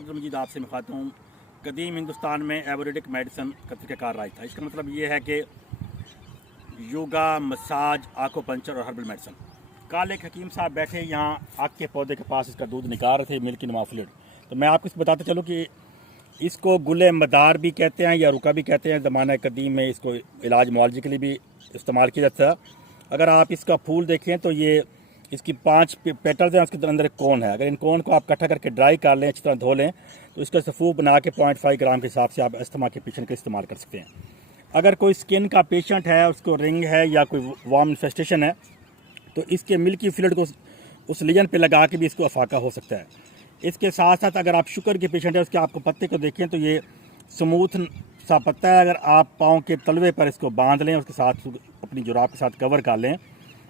अब्दुल मजीद आपसे मैं खाता हूँ। कदीम हिंदुस्तान में आयुर्वेदिक मेडिसन का तरीक़ाकार राइज था। इसका मतलब ये है कि योगा, मसाज, आकोपंचर और हर्बल मेडिसन। कल एक हकीम साहब बैठे यहाँ आग के पौधे के पास इसका दूध निकाल रहे थे, मिल्क नुमा फ्लूइड। तो मैं आपको बताते चलूँ कि इसको गुले मदार भी कहते हैं या रुका भी कहते हैं। ज़माना कदीम में इसको इलाज मुआलजे के लिए भी इस्तेमाल किया जाता है। अगर आप इसका फूल देखें तो ये इसकी 5 पेटल्स हैं, उसके अंदर एक कोन है। अगर इन कोन को आप इकट्ठा करके ड्राई कर लें, अच्छी तरह धो लें, तो इसका सफ़ूफ बना के 0.5 ग्राम के हिसाब से आप अस्थमा के पेशेंट का इस्तेमाल कर सकते हैं। अगर कोई स्किन का पेशेंट है, उसको रिंग है या कोई वार्म इन्फेस्टेशन है, तो इसके मिल्की फ्लूइड को उस लीजन पे लगा के भी इसको अफाका हो सकता है। इसके साथ साथ अगर आप शुगर के पेशेंट है, उसके आपको पत्ते को देखें तो ये स्मूथ सा पत्ता है। अगर आप पाँव के तलवे पर इसको बांध लें, उसके साथ अपनी जुराब के साथ कवर कर लें,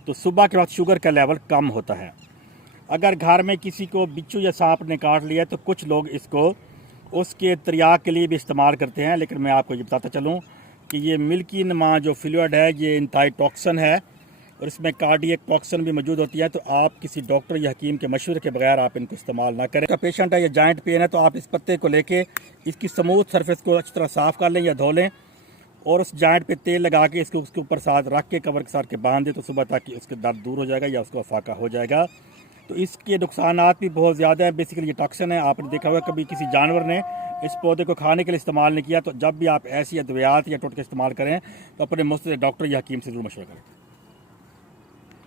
तो सुबह के वक्त शुगर का लेवल कम होता है। अगर घर में किसी को बिच्छू या सांप ने काट लिया तो कुछ लोग इसको उसके त्रियाग के लिए भी इस्तेमाल करते हैं। लेकिन मैं आपको ये बताता चलूँ कि ये मिल्की नुमा जो फ्लूइड है, ये इंतहाई टॉक्सिन है और इसमें कार्डियक टॉक्सिन भी मौजूद होती है। तो आप किसी डॉक्टर या हकीम के मशवरे के बगैर आप इनको इस्तेमाल ना करें। का पेशेंट है या जॉइंट पेन है, तो आप इस पत्ते को लेके इसकी स्मूथ सरफेस को अच्छी तरह साफ़ कर लें या धो लें और उस जॉइंट पे तेल लगा के इसको उसके ऊपर साथ रख के कवर के साथ के बांध दें, तो सुबह तक उसके दर्द दूर हो जाएगा या उसको अफाका हो जाएगा। तो इसके नुकसानात भी बहुत ज़्यादा है। बेसिकली ये टॉक्सिन है। आपने देखा होगा कभी किसी जानवर ने इस पौधे को खाने के लिए इस्तेमाल नहीं किया, तो जब भी आप ऐसी अद्वियात या टोटके इस्तेमाल करें तो अपने मुस्तैद डॉक्टर या हकीम से ज़रूर मशवरा करें।